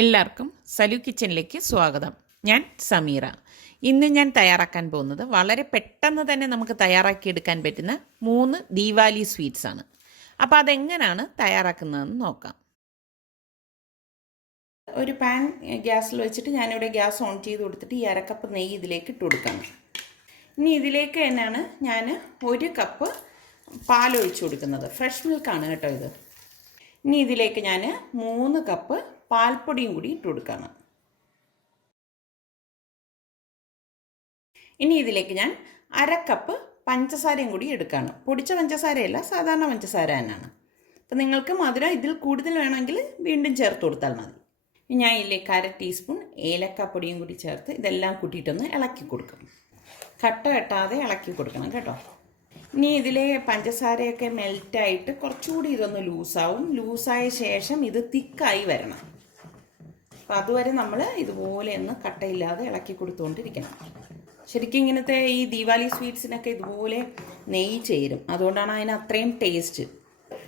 എല്ലാവർക്കും സലു കിച്ചണിലേക്ക് സ്വാഗതം. ഞാൻ സമീറ. ഇന്ന് ഞാൻ തയ്യാറാക്കാൻ പോകുന്നത് വളരെ പെട്ടെന്ന് തന്നെ നമുക്ക് തയ്യാറാക്കിയെടുക്കാൻ പറ്റുന്ന 3 ദീവാലി സ്വീറ്റ്സ് ആണ്. അപ്പോൾ അതെങ്ങനെയാണ് തയ്യാറാക്കുന്നതെന്ന് നോക്കാം. ഒരു പാൻ ഗ്യാസിൽ വെച്ചിട്ട് ഞാനിവിടെ ഗ്യാസ് ഓൺ ചെയ്ത് കൊടുത്തിട്ട് ഈ അരക്കപ്പ് നെയ്യ് ഇതിലേക്ക് ഇട്ട് കൊടുക്കാം. ഇനി ഇതിലേക്ക് തന്നെയാണ് ഞാൻ 1 കപ്പ് പാലൊഴിച്ച് കൊടുക്കുന്നത്. ഫ്രഷ് മിൽക്കാണ് കേട്ടോ ഇത്. ഇനി ഇതിലേക്ക് ഞാൻ 3 കപ്പ് പാൽപ്പൊടിയും കൂടി ഇട്ട് കൊടുക്കുകയാണ്. ഇനി ഇതിലേക്ക് ഞാൻ 1/2 കപ്പ് പഞ്ചസാരയും കൂടി എടുക്കുകയാണ്. പൊടിച്ച പഞ്ചസാരയല്ല, സാധാരണ പഞ്ചസാര തന്നെയാണ്. അപ്പം നിങ്ങൾക്ക് മധുരം ഇതിൽ കൂടുതൽ വേണമെങ്കിൽ വീണ്ടും ചേർത്ത് കൊടുത്താൽ മതി. ഞാൻ ഇതിലേക്ക് 1/2 ടീസ്പൂൺ ഏലക്കാപ്പൊടിയും കൂടി ചേർത്ത് ഇതെല്ലാം കൂട്ടിയിട്ടൊന്ന് ഇളക്കി കൊടുക്കും. കട്ട കെട്ടാതെ ഇളക്കി കൊടുക്കണം കേട്ടോ. ഇനി ഇതിലെ പഞ്ചസാരയൊക്കെ മെൽറ്റായിട്ട് കുറച്ചുകൂടി ഇതൊന്ന് ലൂസാവും. ലൂസായ ശേഷം ഇത് തിക്കായി വരണം. അപ്പോൾ അതുവരെ നമ്മൾ ഇതുപോലെ ഒന്ന് കട്ടയില്ലാതെ ഇളക്കി കൊടുത്തുകൊണ്ടിരിക്കണം. ശരിക്കും ഇങ്ങനത്തെ ഈ ദീവാലി സ്വീറ്റ്സിനൊക്കെ ഇതുപോലെ നെയ്യ് ചേരും. അതുകൊണ്ടാണ് അതിന് അത്രയും ടേസ്റ്റ്.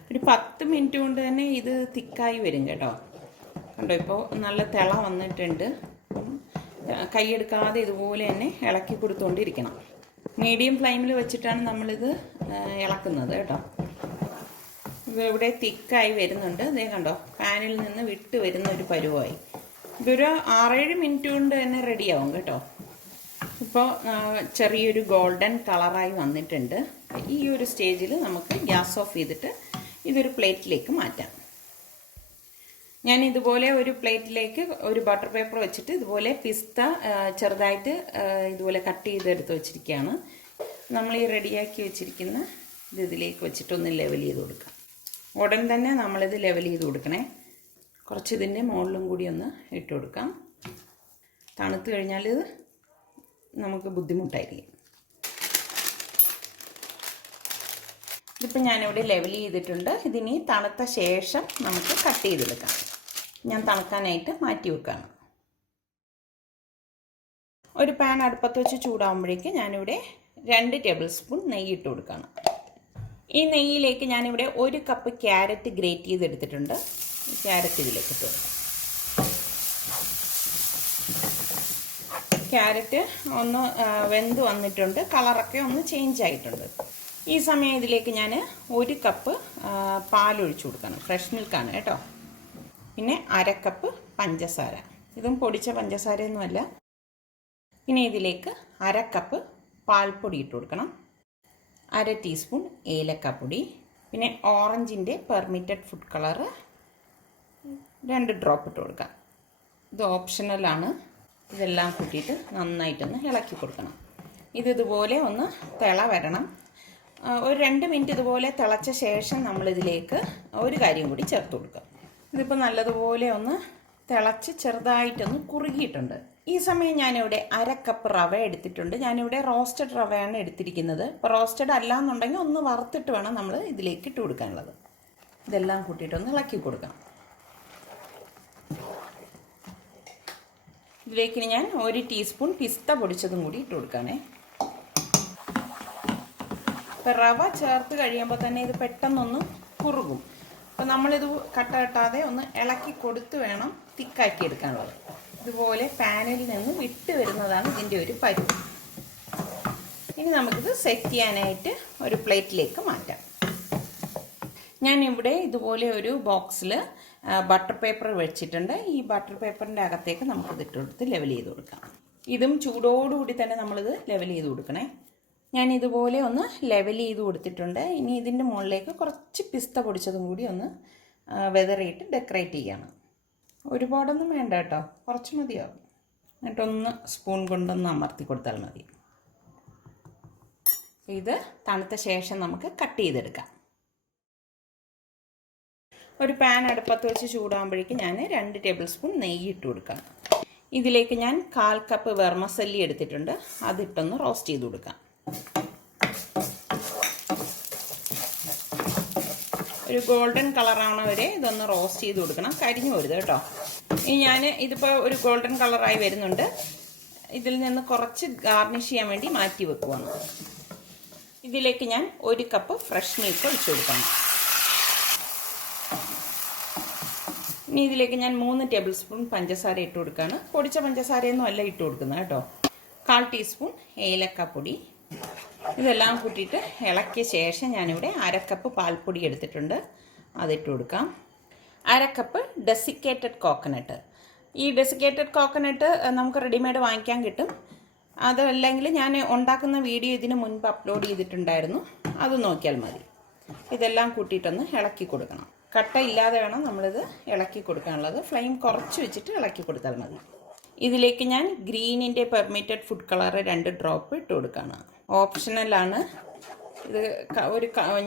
ഒരു 10 മിനിറ്റ് കൊണ്ട് തന്നെ ഇത് തിക്കായി വരും കേട്ടോ. കണ്ടോ, ഇപ്പോൾ നല്ല തിള വന്നിട്ടുണ്ട്. അപ്പം കൈയെടുക്കാതെ ഇതുപോലെ തന്നെ ഇളക്കി കൊടുത്തുകൊണ്ടിരിക്കണം. മീഡിയം ഫ്ലെയിമിൽ വെച്ചിട്ടാണ് നമ്മളിത് ഇളക്കുന്നത് കേട്ടോ. ഇവിടെ തിക്കായി വരുന്നുണ്ട്. ഇതേ കണ്ടോ, പാനിൽ നിന്ന് വിട്ട് വരുന്ന ഒരു പരുവായി. ഇതൊരു 6-7 മിനിറ്റ് കൊണ്ട് തന്നെ റെഡിയാവും കേട്ടോ. ഇപ്പോൾ ചെറിയൊരു ഗോൾഡൻ കളറായി വന്നിട്ടുണ്ട്. ഈ ഒരു സ്റ്റേജിൽ നമുക്ക് ഗ്യാസ് ഓഫ് ചെയ്തിട്ട് ഇതൊരു പ്ലേറ്റിലേക്ക് മാറ്റാം. ഞാൻ ഇതുപോലെ ഒരു പ്ലേറ്റിലേക്ക് ഒരു ബട്ടർ പേപ്പർ വെച്ചിട്ട് ഇതുപോലെ പിസ്ത ചെറുതായിട്ട് ഇതുപോലെ കട്ട് ചെയ്തെടുത്ത് വെച്ചിരിക്കുകയാണ്. നമ്മൾ ഈ റെഡിയാക്കി വെച്ചിരിക്കുന്ന ഇതിലേക്ക് വെച്ചിട്ടൊന്ന് ലെവൽ ചെയ്ത് കൊടുക്കാം. ഉടൻ തന്നെ നമ്മളിത് ലെവൽ ചെയ്ത് കൊടുക്കണേ. കുറച്ച് ഇതിൻ്റെ മുകളിലും കൂടി ഒന്ന് ഇട്ട് കൊടുക്കാം. തണുത്ത് കഴിഞ്ഞാൽ ഇത് നമുക്ക് ബുദ്ധിമുട്ടായിരിക്കും. ഇതിപ്പോൾ ഞാനിവിടെ ലെവൽ ചെയ്തിട്ടുണ്ട്. ഇതിനി തണുത്ത ശേഷം നമുക്ക് കട്ട് ചെയ്തെടുക്കാം. ഞാൻ തണുക്കാനായിട്ട് മാറ്റി വെക്കുകയാണ്. ഒരു പാൻ അടുപ്പത്ത് വെച്ച് ചൂടാകുമ്പോഴേക്ക് ഞാനിവിടെ 2 ടേബിൾ സ്പൂൺ നെയ്യ് ഇട്ട് കൊടുക്കുകയാണ്. ഈ നെയ്യിലേക്ക് ഞാനിവിടെ 1 കപ്പ് ക്യാരറ്റ് ഗ്രേറ്റ് ചെയ്തെടുത്തിട്ടുണ്ട്. ക്യാരറ്റ് ഇതിലേക്ക് ഇട്ട് കൊടുക്കാം. ക്യാരറ്റ് ഒന്ന് വെന്ത് വന്നിട്ടുണ്ട്. കളറൊക്കെ ഒന്ന് ചേഞ്ച് ആയിട്ടുണ്ട്. ഈ സമയം ഇതിലേക്ക് ഞാൻ 1 കപ്പ് പാലൊഴിച്ച് കൊടുക്കണം. ഫ്രഷ് മിൽക്കാണ് കേട്ടോ. പിന്നെ 1/2 കപ്പ് പഞ്ചസാര. ഇതും പൊടിച്ച പഞ്ചസാരയൊന്നുമല്ല. പിന്നെ ഇതിലേക്ക് 1/2 കപ്പ് പാൽപ്പൊടി ഇട്ട് കൊടുക്കണം. 1/2 ടീസ്പൂൺ ഏലക്കാപ്പൊടി. പിന്നെ ഓറഞ്ചിൻ്റെ പെർമിറ്റഡ് ഫുഡ് കളറ് 2 ഡ്രോപ്പ് ഇട്ട് കൊടുക്കാം. ഇത് ഓപ്ഷണലാണ്. ഇതെല്ലാം കൂട്ടിയിട്ട് നന്നായിട്ടൊന്ന് ഇളക്കി കൊടുക്കണം. ഇതുപോലെ ഒന്ന് തിള വരണം. ഒരു 2 മിനിറ്റ് ഇതുപോലെ തിളച്ച ശേഷം നമ്മളിതിലേക്ക് ഒരു കാര്യം കൂടി ചേർത്ത് കൊടുക്കുക. ഇതിപ്പോൾ നല്ലതുപോലെ ഒന്ന് തിളച്ച് ചെറുതായിട്ടൊന്ന് കുറുകിയിട്ടുണ്ട്. ഈ സമയം ഞാനിവിടെ 1/2 കപ്പ് റവ എടുത്തിട്ടുണ്ട്. ഞാനിവിടെ റോസ്റ്റഡ് റവയാണ് എടുത്തിരിക്കുന്നത്. ഇപ്പോൾ റോസ്റ്റഡ് അല്ല എന്നുണ്ടെങ്കിൽ ഒന്ന് വറുത്തിട്ട് വേണം നമ്മൾ ഇതിലേക്ക് ഇട്ട് കൊടുക്കാനുള്ളത്. ഇതെല്ലാം കൂട്ടിയിട്ടൊന്ന് ഇളക്കി കൊടുക്കണം. ഇതിലേക്ക് ഞാൻ 1 ടീസ്പൂൺ പിസ്ത പൊടിച്ചതും കൂടി ഇട്ട് കൊടുക്കുകയാണേ. ഇപ്പോൾ റവ ചേർത്ത് കഴിയുമ്പോൾ തന്നെ ഇത് പെട്ടെന്നൊന്ന് കുറുകും. അപ്പോൾ നമ്മളിത് കട്ട കെട്ടാതെ ഒന്ന് ഇളക്കി കൊടുത്ത് വേണം തിക്കാക്കി എടുക്കാനുള്ളത്. ഇതുപോലെ പാനിൽ നിന്ന് വിട്ട് വരുന്നതാണ് ഇതിൻ്റെ ഒരു പരുവ്. ഇനി നമുക്കിത് സെറ്റ് ചെയ്യാനായിട്ട് ഒരു പ്ലേറ്റിലേക്ക് മാറ്റാം. ഞാനിവിടെ ഇതുപോലെ ഒരു ബോക്സിൽ ബട്ടർ പേപ്പർ വെച്ചിട്ടുണ്ട്. ഈ ബട്ടർ പേപ്പറിൻ്റെ അകത്തേക്ക് നമുക്കിത് ഇട്ട് കൊടുത്ത് ലെവൽ ചെയ്ത് കൊടുക്കാം. ഇതും ചൂടോടുകൂടി തന്നെ നമ്മളിത് ലെവൽ ചെയ്ത് കൊടുക്കണേ. ഞാൻ ഇതുപോലെ ഒന്ന് ലെവൽ ചെയ്ത് കൊടുത്തിട്ടുണ്ട്. ഇനി ഇതിൻ്റെ മുകളിലേക്ക് കുറച്ച് പിസ്ത പൊടിച്ചതും കൂടി ഒന്ന് വെതറിയിട്ട് ഡെക്കറേറ്റ് ചെയ്യണം. ഒരുപാടൊന്നും വേണ്ട കേട്ടോ, കുറച്ച് മതിയാവും. എന്നിട്ടൊന്ന് സ്പൂൺ കൊണ്ടൊന്ന് അമർത്തി കൊടുത്താൽ മതി. ഇത് തണുത്ത ശേഷം നമുക്ക് കട്ട് ചെയ്തെടുക്കാം. ഒരു പാൻ അടുപ്പത്ത് വെച്ച് ചൂടാകുമ്പോഴേക്ക് ഞാൻ 2 ടേബിൾ സ്പൂൺ നെയ്യ് ഇട്ട് കൊടുക്കാം. ഇതിലേക്ക് ഞാൻ 1/4 കപ്പ് വെർമസല്ലി എടുത്തിട്ടുണ്ട്. അതിട്ടൊന്ന് റോസ്റ്റ് ചെയ്ത് കൊടുക്കാം. ഒരു ഗോൾഡൻ കളറാവണ വരെ ഇതൊന്ന് റോസ്റ്റ് ചെയ്ത് കൊടുക്കണം. കരിഞ്ഞു പോരുത് കേട്ടോ. ഇനി ഞാൻ ഇതിപ്പോൾ ഒരു ഗോൾഡൻ കളറായി വരുന്നുണ്ട്. ഇതിൽ നിന്ന് കുറച്ച് ഗാർണിഷ് ചെയ്യാൻ വേണ്ടി മാറ്റി വെക്കുവാണ്. ഇതിലേക്ക് ഞാൻ 1 കപ്പ് ഫ്രഷ് മിൽക്ക് ഒഴിച്ചു കൊടുക്കണം. ഇനി ഇതിലേക്ക് ഞാൻ 3 ടേബിൾ സ്പൂൺ പഞ്ചസാര ഇട്ട് കൊടുക്കുകയാണ്. പൊടിച്ച പഞ്ചസാരയൊന്നും അല്ല ഇട്ട് കൊടുക്കുന്നത് കേട്ടോ. 1/4 ടീസ്പൂൺ ഏലക്കപ്പൊടി. ഇതെല്ലാം കൂട്ടിയിട്ട് ഇളക്കിയ ശേഷം ഞാനിവിടെ 1/2 കപ്പ് പാൽപ്പൊടി എടുത്തിട്ടുണ്ട്, അതിട്ട് കൊടുക്കാം. 1/2 കപ്പ് ഡെസിക്കേറ്റഡ് കോക്കനട്ട്. ഈ ഡെസിക്കേറ്റഡ് കോക്കനട്ട് നമുക്ക് റെഡിമെയ്ഡ് വാങ്ങിക്കാൻ കിട്ടും. അതല്ലെങ്കിൽ ഞാൻ ഉണ്ടാക്കുന്ന വീഡിയോ ഇതിന് മുൻപ് അപ്ലോഡ് ചെയ്തിട്ടുണ്ടായിരുന്നു, അത് നോക്കിയാൽ മതി. ഇതെല്ലാം കൂട്ടിയിട്ടൊന്ന് ഇളക്കി കൊടുക്കണം. കട്ട ഇല്ലാതെ വേണം നമ്മളിത് ഇളക്കി കൊടുക്കാനുള്ളത്. ഫ്ലെയിം കുറച്ച് വെച്ചിട്ട് ഇളക്കി കൊടുത്താൽ മതി. ഇതിലേക്ക് ഞാൻ ഗ്രീനിൻ്റെ പെർമിറ്റഡ് ഫുഡ് കളർ 2 ഡ്രോപ്പ് ഇട്ട് കൊടുക്കുകയാണ്. ഓപ്ഷണലാണ് ഇത്.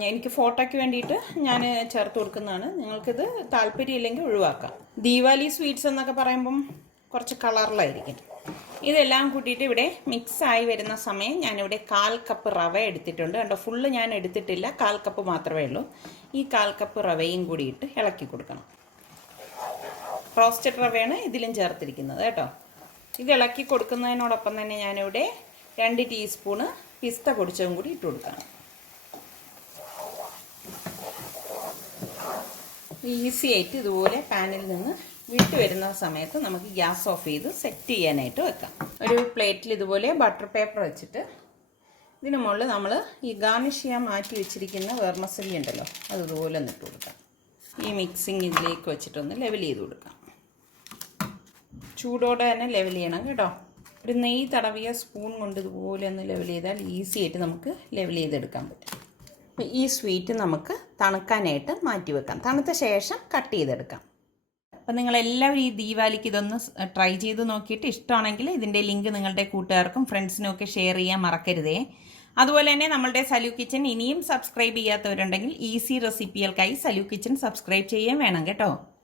എനിക്ക് ഫോട്ടോയ്ക്ക് വേണ്ടിയിട്ട് ഞാൻ ചേർത്ത് കൊടുക്കുന്നതാണ്. നിങ്ങൾക്കിത് താല്പര്യമില്ലെങ്കിൽ ഒഴിവാക്കാം. ദീപാവലി സ്വീറ്റ്സ് എന്നൊക്കെ പറയുമ്പം കുറച്ച് കളറിലായിരിക്കും. ഇതെല്ലാം കൂട്ടിയിട്ട് ഇവിടെ മിക്സായി വരുന്ന സമയം ഞാനിവിടെ 1/4 കപ്പ് റവ എടുത്തിട്ടുണ്ട്. കണ്ടോ, ഫുള്ള് ഞാൻ എടുത്തിട്ടില്ല, 1/4 കപ്പ് മാത്രമേ ഉള്ളൂ. ഈ 1/4 കപ്പ് റവയും കൂടിയിട്ട് ഇളക്കി കൊടുക്കണം. റോസ്റ്റഡ് റവയാണ് ഇതിലും ചേർത്തിരിക്കുന്നത് കേട്ടോ. ഇത് ഇളക്കി കൊടുക്കുന്നതിനോടൊപ്പം തന്നെ ഞാനിവിടെ 2 ടീസ്പൂണ് പിസ്ത പൊടിച്ചതും കൂടി ഇട്ട് കൊടുക്കണം. ഈസി ആയിട്ട് ഇതുപോലെ പാനിൽ നിന്ന് വിട്ട് വരുന്ന സമയത്ത് നമുക്ക് ഗ്യാസ് ഓഫ് ചെയ്ത് സെറ്റ് ചെയ്യാനായിട്ട് വെക്കാം. ഒരു പ്ലേറ്റിൽ ഇതുപോലെ ബട്ടർ പേപ്പർ വെച്ചിട്ട് ഇതിന് മുകളിൽ നമ്മൾ ഈ ഗാർണിഷ് ചെയ്യാൻ മാറ്റി വെച്ചിരിക്കുന്ന വെർമസല്ലി ഉണ്ടല്ലോ, അത് ഇതുപോലെ ഒന്ന് ഇട്ട് കൊടുക്കാം. ഈ മിക്സിങ് ഇതിലേക്ക് വെച്ചിട്ടൊന്ന് ലെവൽ ചെയ്ത് കൊടുക്കാം. ചൂടോടെ തന്നെ ലെവൽ ചെയ്യണം കേട്ടോ. ഒരു നെയ്യ് തടവിയ സ്പൂൺ കൊണ്ട് ഇതുപോലെ ഒന്ന് ലെവൽ ചെയ്താൽ ഈസി ആയിട്ട് നമുക്ക് ലെവൽ ചെയ്തെടുക്കാൻ പറ്റും. അപ്പോൾ ഈ സ്വീറ്റ് നമുക്ക് തണുക്കാനായിട്ട് മാറ്റി വെക്കാം. തണുത്ത ശേഷം കട്ട് ചെയ്തെടുക്കാം. അപ്പം നിങ്ങളെല്ലാവരും ഈ ദീപാവലിക്ക് ഇതൊന്ന് ട്രൈ ചെയ്ത് നോക്കിയിട്ട് ഇഷ്ടമാണെങ്കിൽ ഇതിൻ്റെ ലിങ്ക് നിങ്ങളുടെ കൂട്ടുകാർക്കും ഫ്രണ്ട്സിനും ഒക്കെ ഷെയർ ചെയ്യാൻ മറക്കരുതേ. അതുപോലെ തന്നെ നമ്മളുടെ സലു കിച്ചൻ ഇനിയും സബ്സ്ക്രൈബ് ചെയ്യാത്തവരുണ്ടെങ്കിൽ ഈസി റെസിപ്പികൾക്കായി സലു കിച്ചൻ സബ്സ്ക്രൈബ് ചെയ്യാൻ വേണം കേട്ടോ.